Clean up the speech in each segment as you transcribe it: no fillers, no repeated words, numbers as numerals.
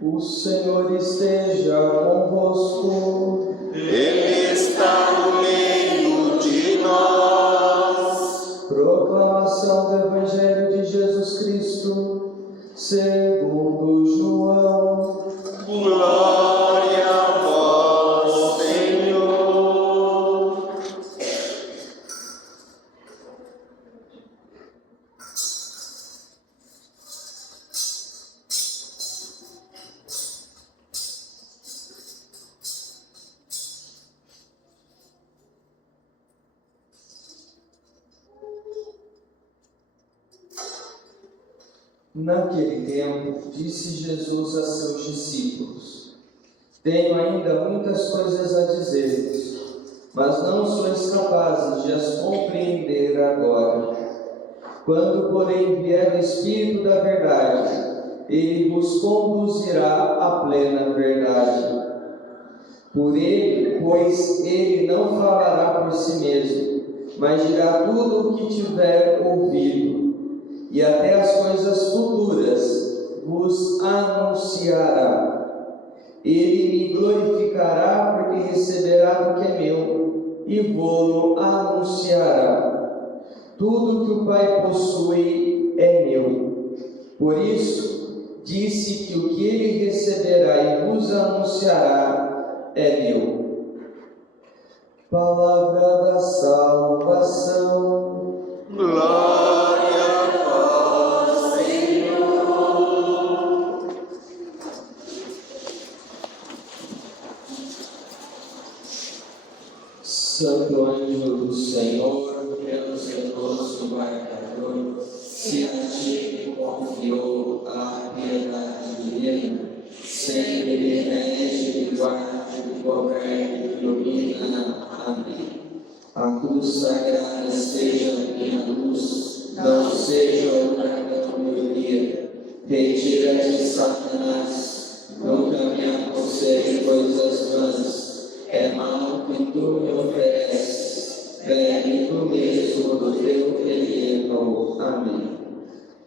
O Senhor esteja convosco. Ele está no meio de nós. Proclamação do Evangelho de Jesus Cristo, segundo João. Glória a vós, Senhor. Naquele tempo, disse Jesus a seus discípulos: Tenho ainda muitas coisas a dizer-vos, mas não sois capazes de as compreender agora. Quando, porém, vier o Espírito da verdade, ele vos conduzirá à plena verdade. Pois ele não falará por si mesmo, mas dirá tudo o que tiver ouvido, e até as coisas futuras vos anunciará. Ele me glorificará, porque receberá do que é meu, e vô-lo anunciará. Tudo que o Pai possui é meu. Por isso, disse que o que ele receberá e vos anunciará é meu. Palavra da salvação. Glória a vós, Senhor. Santo anjo do Senhor, Deus zeloso guardador, se a ti confiou a piedade divina, sempre rege, guarde, governe, ilumina. Amém. A cruz sagrada esteja minha luz, não seja o dragão meu guia. Retira-te, Satanás, nunca me aconselhe coisas vãs. É mal que tu me ofereces, bebe tu mesmo do teu veneno. Amém.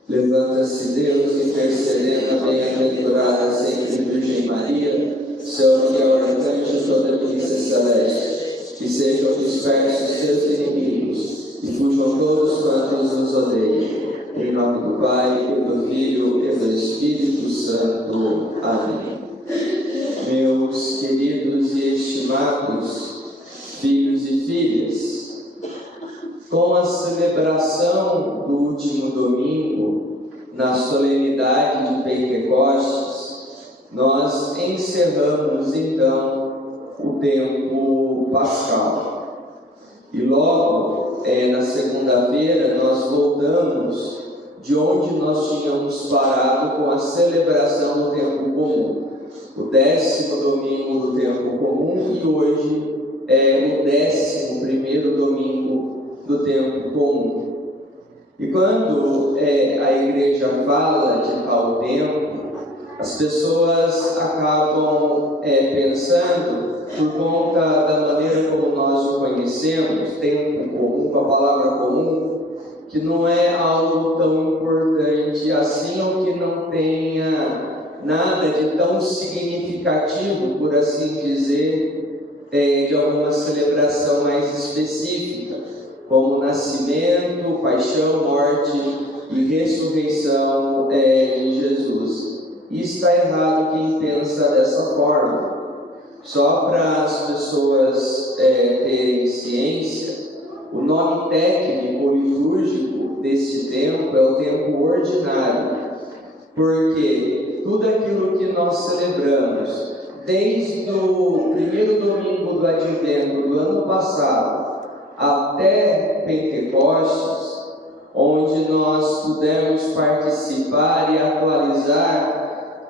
Levanta-se Deus, intercedendo a bem-aventurada sempre Virgem Maria, seu fiel arcanjo, toda polícia celeste, que sejam dispersos seus inimigos e fujam todos quantos nos odeiam. Em nome do Pai, e do Filho e do Espírito Santo. Amém. Meus queridos e estimados filhos e filhas, com a celebração do último domingo, na solenidade de Pentecostes, nós encerramos então o tempo pascal. E logo, na segunda-feira, nós voltamos de onde nós tínhamos parado com a celebração do tempo comum. O 10º domingo do tempo comum, e hoje é o 11º domingo do tempo comum. E quando a igreja fala de tal tempo, as pessoas acabam pensando, por conta da maneira como nós o conhecemos, tempo comum, com a palavra comum, que não é algo tão importante assim, ou que não tenha nada de tão significativo, por assim dizer, de alguma celebração mais específica, como nascimento, paixão, morte e ressurreição de Jesus. E está errado quem pensa dessa forma. Só para as pessoas terem ciência, o nome técnico ou litúrgico desse tempo é o tempo ordinário, porque tudo aquilo que nós celebramos, desde o primeiro domingo do Advento do ano passado até Pentecostes, onde nós pudemos participar e atualizar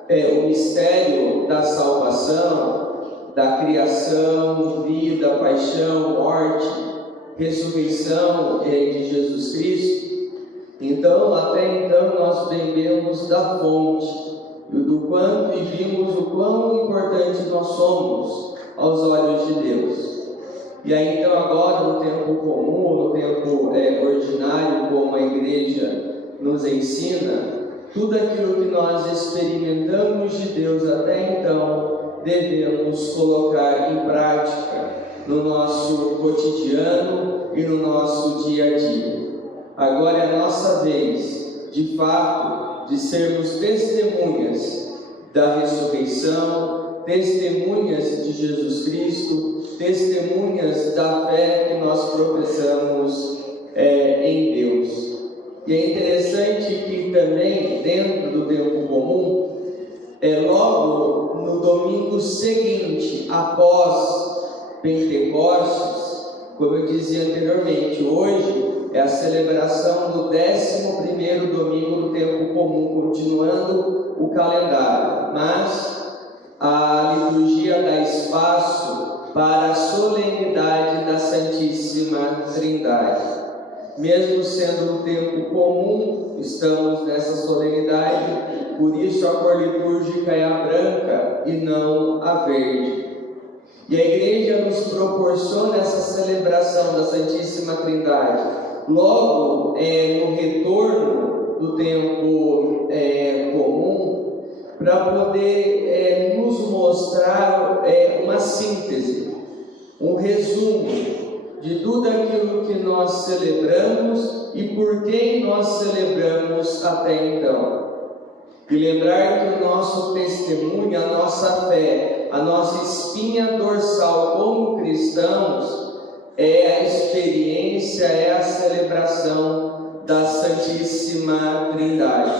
o mistério da salvação, da criação, vida, paixão, morte, ressurreição de Jesus Cristo. Então, até então, nós bebemos da fonte, do quanto e vimos o quão importante nós somos aos olhos de Deus. E aí, então, agora, no tempo comum, no tempo ordinário, como a igreja nos ensina, tudo aquilo que nós experimentamos de Deus até então, devemos colocar em prática no nosso cotidiano e no nosso dia a dia. Agora é a nossa vez, de fato, de sermos testemunhas da ressurreição, testemunhas de Jesus Cristo, testemunhas da fé que nós professamos em Deus. E é interessante que também, dentro do tempo comum, logo no domingo seguinte, após Pentecostes, como eu dizia anteriormente, hoje é a celebração do 11º domingo do tempo comum, continuando o calendário, mas a liturgia dá espaço para a solenidade da Santíssima Trindade. Mesmo sendo um tempo comum, estamos nessa solenidade, por isso a cor litúrgica é a branca e não a verde. E a Igreja nos proporciona essa celebração da Santíssima Trindade logo no retorno do tempo comum, para poder nos mostrar uma síntese, um resumo de tudo aquilo que nós celebramos e por quem nós celebramos até então. E lembrar que o nosso testemunho, a nossa fé, a nossa espinha dorsal como cristãos é a experiência, é a celebração da Santíssima Trindade.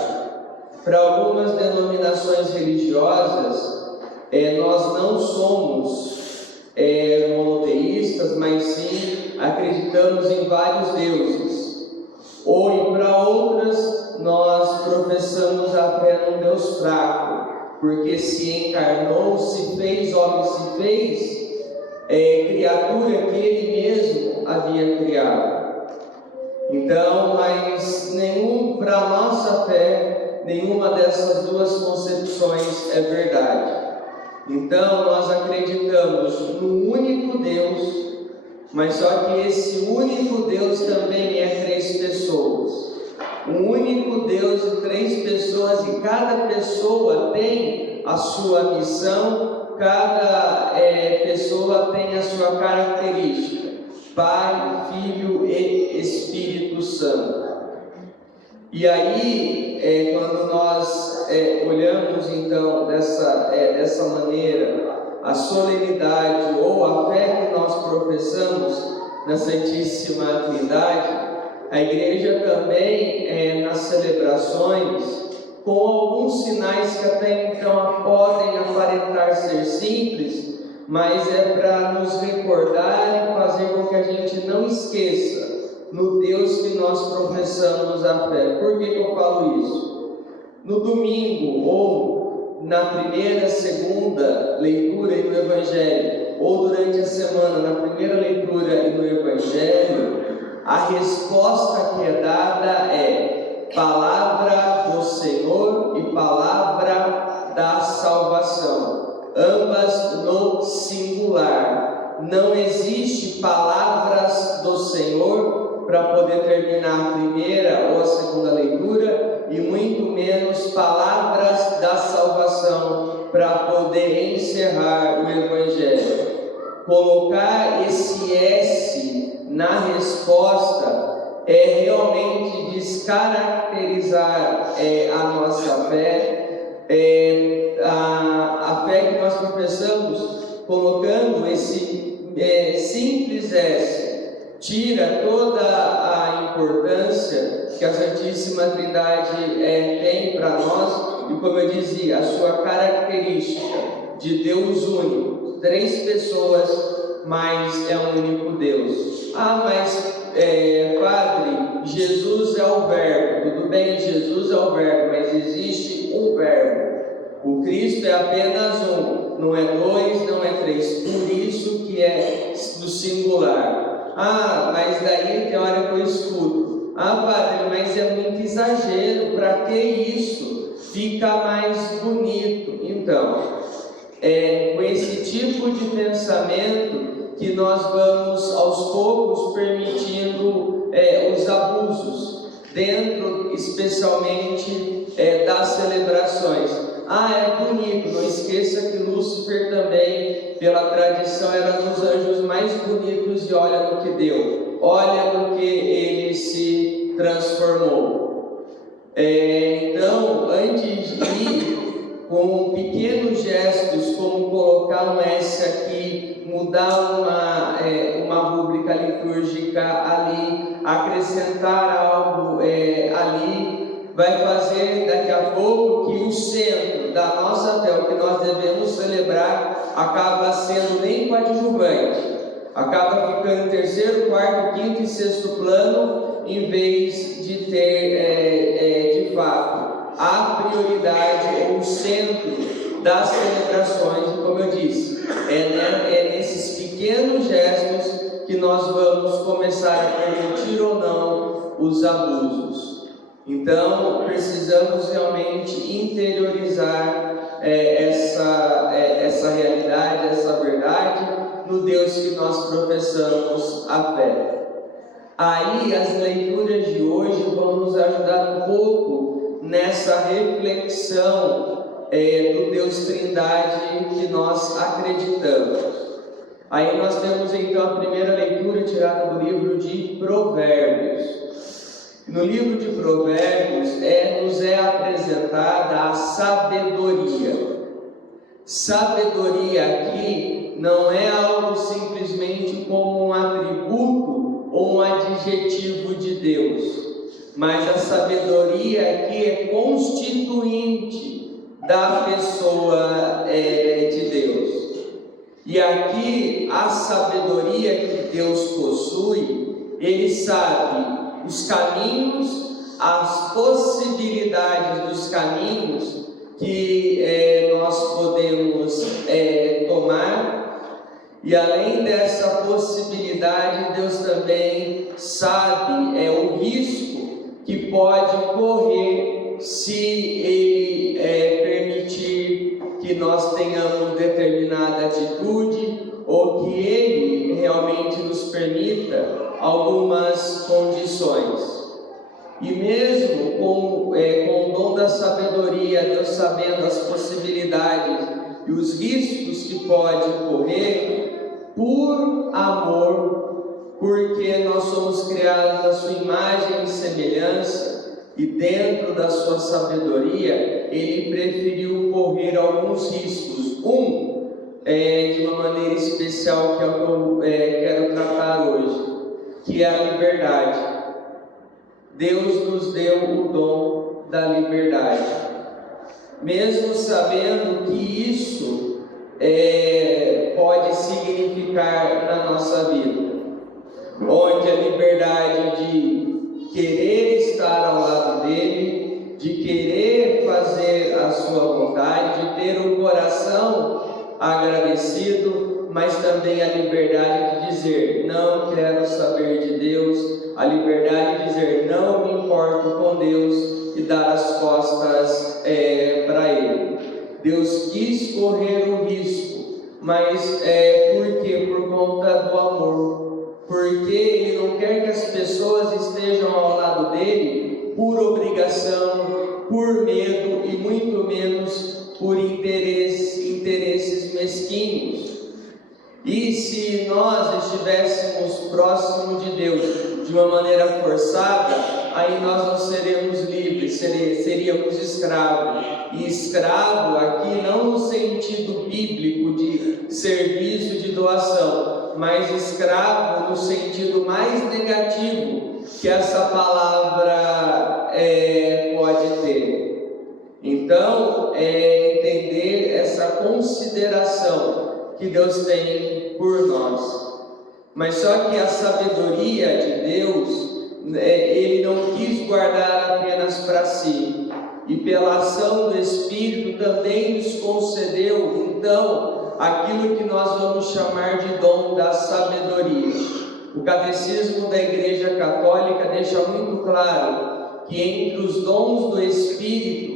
Para algumas denominações religiosas, nós não somos monoteístas, mas sim acreditamos em vários deuses. Ou para outras, nós professamos a fé num Deus fraco, porque se encarnou, se fez homem, se fez criatura que Ele mesmo havia criado. Então, mas para a nossa fé, nenhuma dessas duas concepções é verdade. Então, nós acreditamos no único Deus, mas só que esse único Deus também é 3 pessoas. Um único Deus e 3 pessoas, e cada pessoa tem a sua missão, cada pessoa tem a sua característica: Pai, Filho e Espírito Santo. E aí, quando nós olhamos então dessa maneira a solenidade ou a fé que nós professamos na Santíssima Trindade, a Igreja também, nas celebrações, com alguns sinais que até então podem aparentar ser simples, mas é para nos recordar e fazer com que a gente não esqueça no Deus que nós professamos a fé. Por que eu falo isso? No domingo, ou na primeira, segunda leitura e no Evangelho, ou durante a semana, na primeira leitura e no Evangelho, a resposta que é dada é palavra do Senhor e palavra da salvação, ambas no singular. Não existe palavras do Senhor para poder terminar a primeira ou a segunda leitura, e muito menos palavras da salvação para poder encerrar o Evangelho. Colocar esse S na resposta é realmente descaracterizar a nossa fé, a fé que nós professamos, colocando esse simples S, tira toda a importância que a Santíssima Trindade tem para nós, e como eu dizia, a sua característica de Deus único, 3 pessoas, mas é um único Deus. Mas Padre, Jesus é o Verbo. Tudo bem, Jesus é o Verbo, mas existe um Verbo. O Cristo é apenas um, não é 2, não é 3, por isso que é do singular. Mas daí tem hora que eu escuto: Padre, mas é muito exagero, para que isso? Fica mais bonito. Então, com esse tipo de pensamento que nós vamos aos poucos permitindo os abusos dentro, especialmente das celebrações. É bonito, não esqueça que Lúcifer também, pela tradição, era um dos anjos mais bonitos, e olha no que deu, olha no que ele se transformou. Então, antes de ir, com pequenos gestos, como colocar um S aqui, mudar uma rúbrica litúrgica ali, acrescentar algo ali, vai fazer daqui a pouco que o centro da nossa fé, o que nós devemos celebrar, acaba sendo nem coadjuvante, acaba ficando em terceiro, quarto, quinto e sexto plano, em vez de ter de fato a prioridade ou o centro das celebrações. E como eu disse, é nesses pequenos gestos que nós vamos começar a permitir ou não os abusos. Então, precisamos realmente interiorizar essa realidade, essa verdade, no Deus que nós professamos a fé. Aí, as leituras de hoje vão nos ajudar um pouco nessa reflexão do Deus Trindade que nós acreditamos. Aí nós temos então a primeira leitura tirada do livro de Provérbios. No livro de Provérbios nos é apresentada a sabedoria. Sabedoria aqui não é algo simplesmente como um atributo ou um adjetivo de Deus, mas a sabedoria aqui é constituinte da pessoa de Deus. E aqui a sabedoria que Deus possui, Ele sabe os caminhos, as possibilidades dos caminhos que nós podemos tomar, e além dessa possibilidade, Deus também sabe o risco que pode correr se Ele permitir que nós tenhamos determinada atitude, ou que Ele realmente nos permita algumas condições. E mesmo com o dom da sabedoria, Deus sabendo as possibilidades e os riscos que pode correr, por amor, porque nós somos criados à sua imagem e semelhança, e dentro da sua sabedoria, Ele preferiu correr alguns riscos. De uma maneira especial, que é o que eu quero tratar hoje, que é a liberdade. Deus nos deu o dom da liberdade, mesmo sabendo que isso pode significar na nossa vida, onde a liberdade de querer estar ao lado dele, de querer fazer a sua vontade, de ter um coração agradecido, mas também a liberdade de dizer: não quero saber de Deus, a liberdade de dizer: não me importo com Deus, e dar as costas para Ele. Deus quis correr o risco, mas por quê? Por conta do amor, porque Ele não quer que as pessoas estejam ao lado dele por obrigação, por medo e muito menos por interesses mesquinhos. E se nós estivéssemos próximo de Deus de uma maneira forçada, aí nós não seremos livres, seríamos escravos. E escravo aqui não no sentido bíblico de serviço, de doação, mas escravo no sentido mais negativo que essa palavra pode ter. Então, entender essa consideração que Deus tem por nós. Mas só que a sabedoria de Deus, Ele não quis guardar apenas para si, e pela ação do Espírito também nos concedeu, então, aquilo que nós vamos chamar de dom da sabedoria. O Catecismo da Igreja Católica deixa muito claro que entre os dons do Espírito,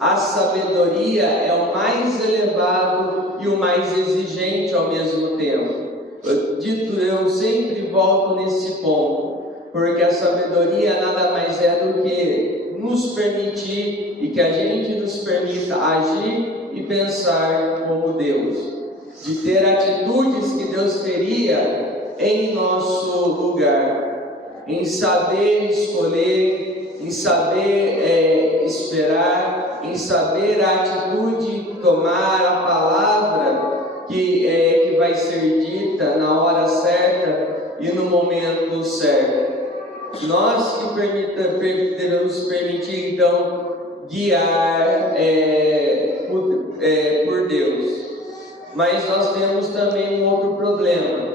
a sabedoria é o mais elevado e o mais exigente ao mesmo tempo. Eu sempre volto nesse ponto, porque a sabedoria nada mais é do que nos permitir e que a gente nos permita agir e pensar como Deus, de ter atitudes que Deus teria em nosso lugar, em saber escolher, em saber esperar, em saber a atitude, tomar a palavra que vai ser dita na hora certa e no momento certo. Nós que devemos permitir, então, guiar por Deus. Mas nós temos também um outro problema.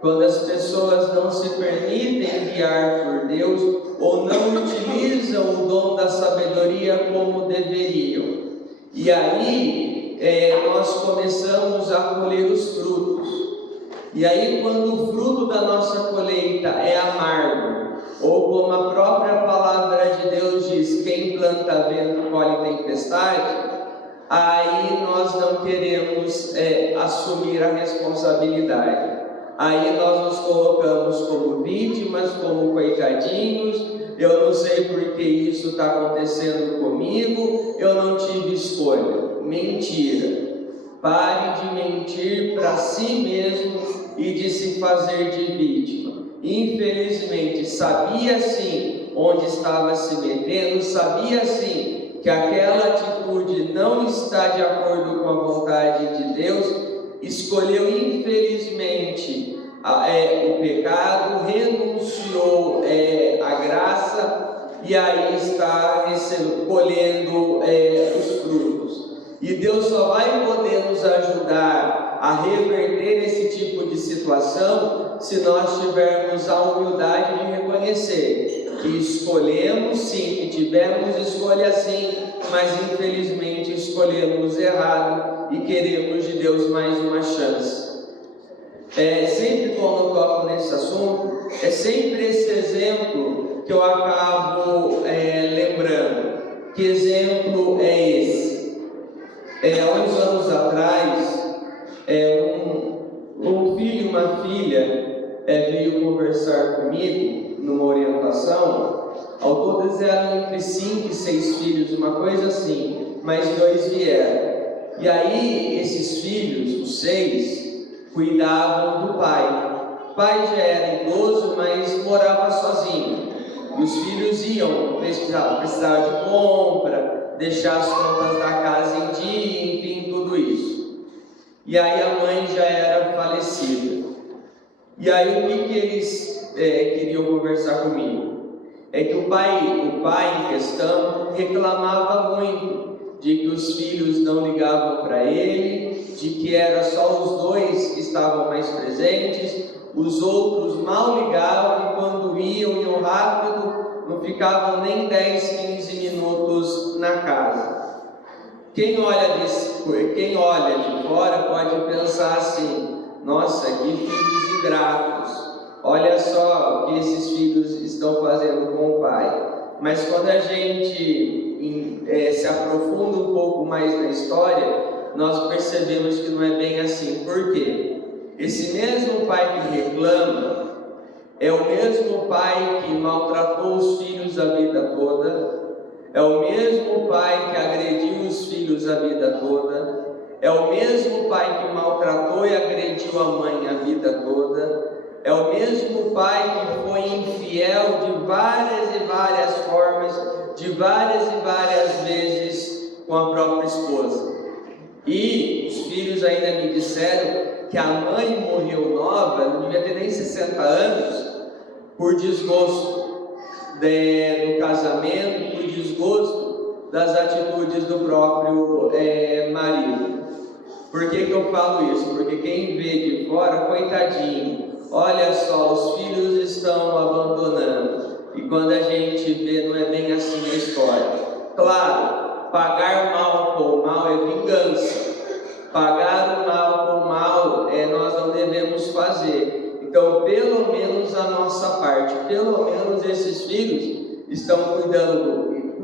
Quando as pessoas não se permitem guiar por Deus ou não utilizam o dom da sabedoria como deveriam. E aí nós começamos a colher os frutos. E aí, quando o fruto da nossa colheita é amargo, ou como a própria palavra de Deus diz, quem planta vento colhe tempestade, aí nós não queremos assumir a responsabilidade. Aí nós nos colocamos como vítimas, como coitadinhos. Eu não sei por que isso está acontecendo comigo, eu não tive escolha. Mentira. Pare de mentir para si mesmo e de se fazer de vítima. Infelizmente, sabia sim onde estava se metendo, sabia sim que aquela atitude não está de acordo com a vontade de Deus, escolheu infelizmente o pecado, renunciou à graça e aí está colhendo os frutos. E Deus só vai poder nos ajudar a reverter esse tipo de situação se nós tivermos a humildade de reconhecer que escolhemos sim, que tivemos escolha sim, mas infelizmente escolhemos errado e queremos de Deus mais uma chance. Sempre quando eu toco nesse assunto, é sempre esse exemplo que eu acabo lembrando. Que exemplo é esse? Há uns anos atrás, um filho e uma filha veio conversar comigo numa orientação. Ao todo eles eram entre 5 e 6 filhos, uma coisa assim, mas 2 vieram. E aí esses filhos, os 6, cuidavam do pai. O pai já era idoso, mas morava sozinho. E os filhos iam, precisar de compra, deixar as contas da casa em dia, enfim, tudo isso. E aí a mãe já era falecida. E aí o que eles queriam conversar comigo? É que o pai em questão reclamava muito de que os filhos não ligavam para ele, de que era só os 2 que estavam mais presentes, os outros mal ligavam e quando iam rápido, não ficavam nem 10, 15 minutos na casa. Quem olha de fora pode pensar assim: nossa, que filhos ingratos, olha só o que esses filhos estão fazendo com o pai. Mas quando a gente se aprofunda um pouco mais na história, nós percebemos que não é bem assim. Por quê? Esse mesmo pai que reclama é o mesmo pai que maltratou os filhos a vida toda, é o mesmo pai que agrediu os filhos a vida toda, é o mesmo pai que maltratou e agrediu a mãe a vida toda, é o mesmo pai que foi infiel de várias e várias formas, de várias e várias vezes com a própria esposa. E os filhos ainda me disseram que a mãe morreu nova, não devia ter nem 60 anos, por desgosto do casamento, por desgosto das atitudes do próprio marido. Por que eu falo isso? Porque quem vê de fora, coitadinho, olha só, os filhos estão abandonando. E quando a gente vê, não é bem assim a história. Claro, pagar mal com mal é vingança. Pagar o mal com mal nós não devemos fazer. Então, pelo menos a nossa parte, pelo menos esses filhos estão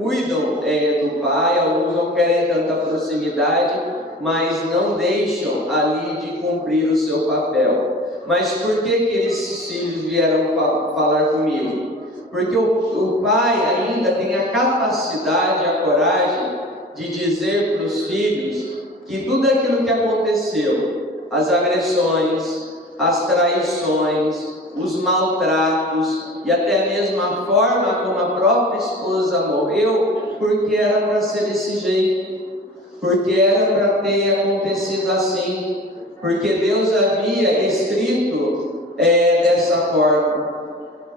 cuidam do pai, alguns não querem tanta proximidade, mas não deixam ali de cumprir o seu papel. Mas por que esses filhos vieram falar comigo? porque o pai ainda tem a capacidade, a coragem de dizer para os filhos que tudo aquilo que aconteceu, as agressões, as traições, os maltratos e até mesmo a forma como a própria esposa morreu, porque era para ser desse jeito, porque era para ter acontecido assim, porque Deus havia escrito dessa forma.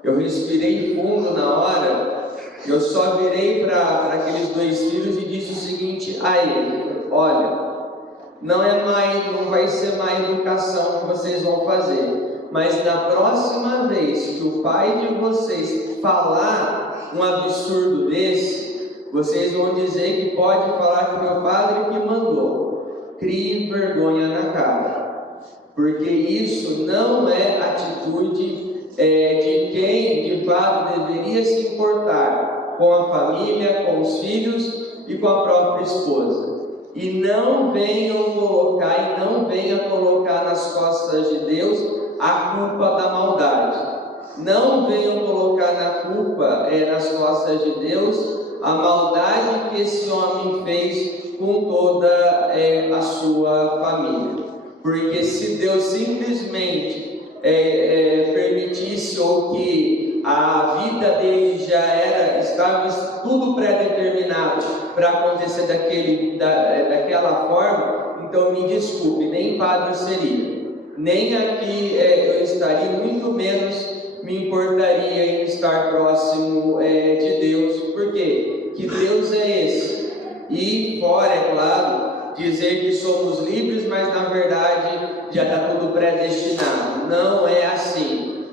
Eu respirei fundo na hora, eu só virei para aqueles dois filhos e disse o seguinte a ele: olha, não vai ser má educação que vocês vão fazer, mas na próxima vez que o pai de vocês falar um absurdo desse, vocês vão dizer que pode falar que foi o padre que mandou. Crie vergonha na cara, porque isso não é atitude de quem de fato deveria se importar com a família, com os filhos e com a própria esposa. E não venham colocar nas costas de Deus a culpa da maldade. Não venham colocar nas costas de Deus a maldade que esse homem fez com toda a sua família. Porque se Deus simplesmente permitisse, ou que a vida dele estava tudo pré-determinado para acontecer daquela forma, então me desculpe, nem padre seria, nem aqui eu estaria, muito menos me importaria em estar próximo de Deus. Por quê? Que Deus é esse? E fora, é claro, dizer que somos livres, mas na verdade já está tudo predestinado. Não é assim.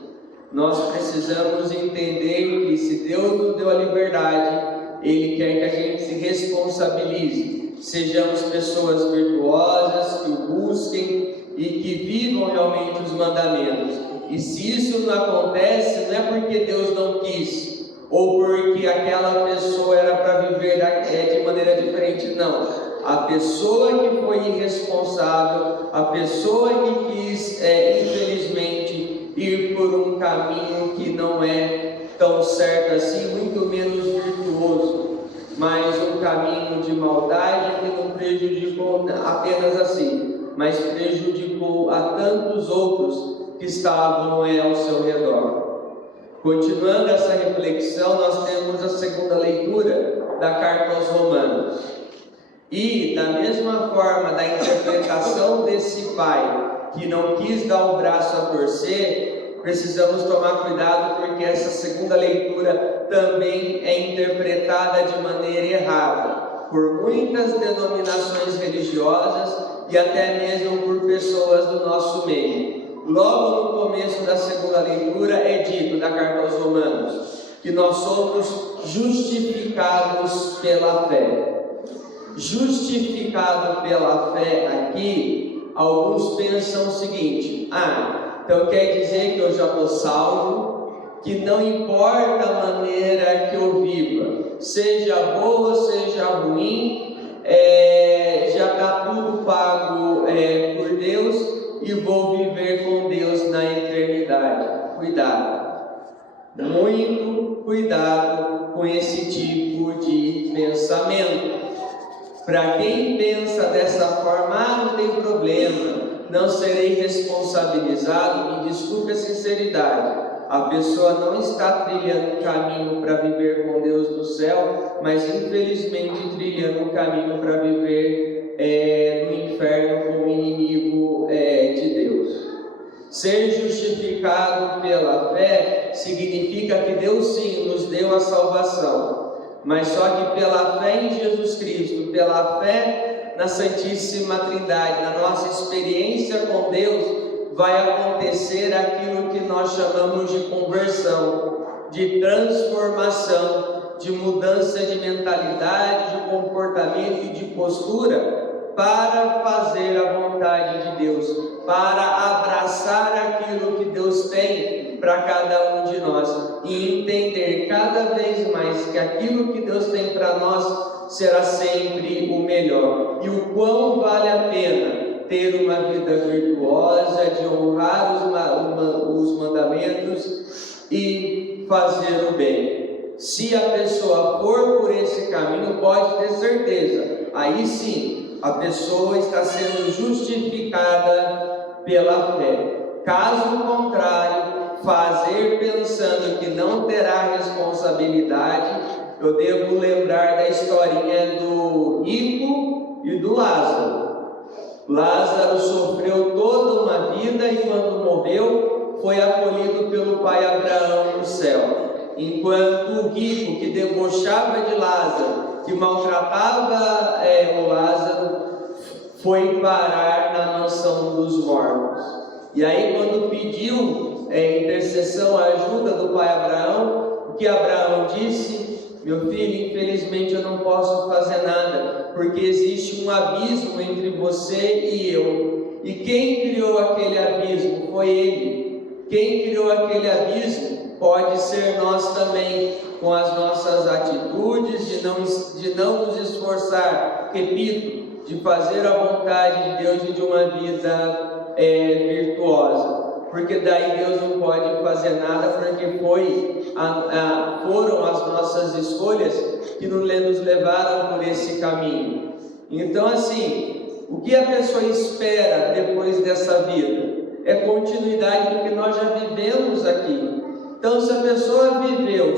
Nós precisamos entender que se Deus nos deu a liberdade, Ele quer que a gente se responsabilize, sejamos pessoas virtuosas, que o busquem e que vivam realmente os mandamentos. E se isso não acontece, não é porque Deus não quis, ou porque aquela pessoa era para viver de maneira diferente, não. A pessoa que foi irresponsável, a pessoa que quis, infelizmente, ir por um caminho que não é tão certo assim, muito menos virtuoso, mas um caminho de maldade que não prejudicou apenas assim, mas prejudicou a tantos outros que estavam ao seu redor. Continuando essa reflexão, nós temos a segunda leitura da carta aos Romanos. E da mesma forma da interpretação desse pai que não quis dar o braço a torcer, precisamos tomar cuidado, porque essa segunda leitura também é interpretada de maneira errada por muitas denominações religiosas e até mesmo por pessoas do nosso meio. Logo no começo da segunda leitura é dito da carta aos Romanos que nós somos justificados pela fé. Justificado pela fé aqui, alguns pensam o seguinte: então quer dizer que eu já estou salvo, que não importa a maneira que eu viva, seja boa, seja ruim, já está tudo pago por Deus e vou viver com Deus na eternidade. Cuidado, muito cuidado com esse tipo de pensamento. Para quem pensa dessa forma, não tem problema, não serei responsabilizado, me desculpe a sinceridade, a pessoa não está trilhando um caminho para viver com Deus no céu, mas infelizmente trilhando um caminho para viver no inferno com o inimigo de Deus. Ser justificado pela fé significa que Deus sim nos deu a salvação, mas só que pela fé em Jesus Cristo, pela fé na Santíssima Trindade, na nossa experiência com Deus, vai acontecer aquilo que nós chamamos de conversão, de transformação, de mudança de mentalidade, de comportamento e de postura, para fazer a vontade de Deus, para abraçar aquilo que Deus tem para cada um de nós e entender cada vez mais que aquilo que Deus tem para nós será sempre o melhor, e o quão vale a pena ter uma vida virtuosa, de honrar os mandamentos e fazer o bem. Se a pessoa for por esse caminho, pode ter certeza, aí sim, a pessoa está sendo justificada pela fé. Caso contrário, fazer pensando que não terá responsabilidade, eu devo lembrar da historinha do rico e do Lázaro. Lázaro sofreu toda uma vida e quando morreu, foi acolhido pelo pai Abraão no céu. Enquanto o rico que debochava de Lázaro, que maltratava o Lázaro, foi parar na mansão dos mortos. E aí quando pediu intercessão, a ajuda do pai Abraão, o que Abraão disse? Meu filho, infelizmente eu não posso fazer nada, porque existe um abismo entre você e eu. E quem criou aquele abismo foi Ele. Quem criou aquele abismo pode ser nós também, com as nossas atitudes, de não nos esforçar, repito, de fazer a vontade de Deus e de uma vida virtuosa. Porque daí Deus não pode fazer nada, porque foram as nossas escolhas que nos levaram por esse caminho. Então assim, o que a pessoa espera depois dessa vida? É continuidade do que nós já vivemos aqui. Então se a pessoa viveu,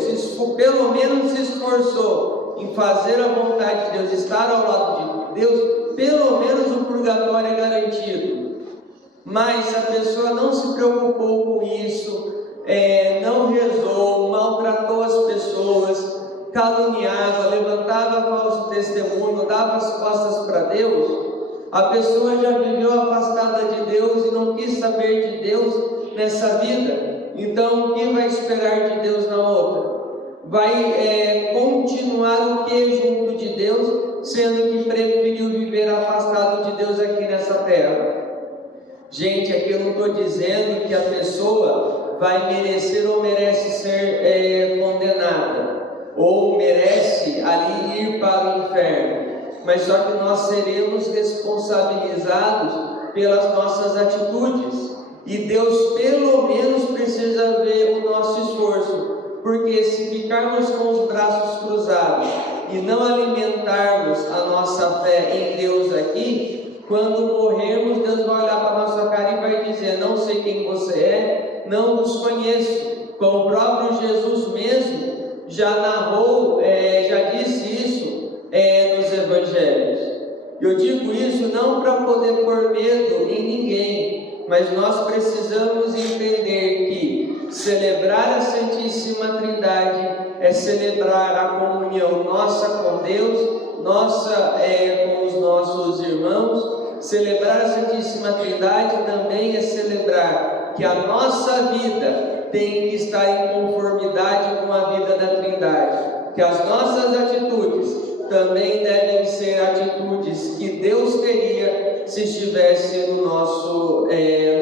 pelo menos se esforçou em fazer a vontade de Deus, estar ao lado de Deus, pelo menos o purgatório é garantido. Mas se a pessoa não se preocupou com isso, não rezou, maltratou as pessoas, caluniava, levantava falso testemunho, dava as costas para Deus, a pessoa já viveu afastada de Deus e não quis saber de Deus nessa vida. Então o que vai esperar de Deus na outra? Vai continuar o que junto de Deus, sendo que preferiu viver afastado de Deus aqui nessa terra. Gente, aqui eu não estou dizendo que a pessoa vai merecer ou merece ser condenada, ou merece ali ir para o inferno, mas só que nós seremos responsabilizados pelas nossas atitudes, e Deus pelo menos precisa ver o nosso esforço, porque se ficarmos com os braços cruzados e não alimentarmos a nossa fé em Deus aqui, quando morrermos, Deus vai olhar para a nossa cara e vai dizer: não sei quem você é, não vos conheço. Como o próprio Jesus mesmo já narrou, já disse isso nos evangelhos. Eu digo isso não para poder pôr medo em ninguém, mas nós precisamos entender que celebrar a Santíssima Trindade é celebrar a comunhão nossa com Deus, nossa com os nossos irmãos. Celebrar a Santíssima Trindade também é celebrar que a nossa vida tem que estar em conformidade com a vida da Trindade, que as nossas atitudes também devem ser atitudes que Deus teria se estivesse no nosso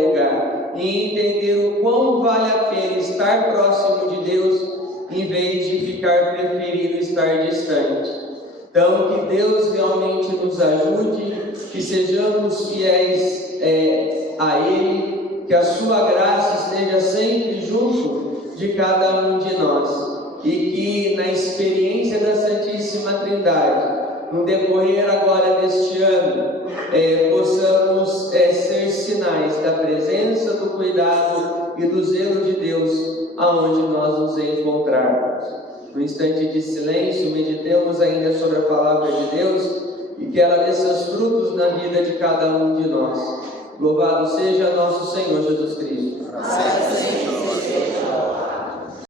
lugar, e entender o quão vale a pena estar próximo de Deus em vez de ficar preferindo estar distante. Então, que Deus realmente nos ajude, que sejamos fiéis a Ele, que a Sua graça esteja sempre junto de cada um de nós, e que na experiência da Santíssima Trindade, no decorrer agora deste ano, possamos ser sinais da presença, do cuidado e do zelo de Deus aonde nós nos encontrarmos. No instante de silêncio, meditemos ainda sobre a palavra de Deus e que ela dê seus frutos na vida de cada um de nós. Louvado seja nosso Senhor Jesus Cristo. Amém.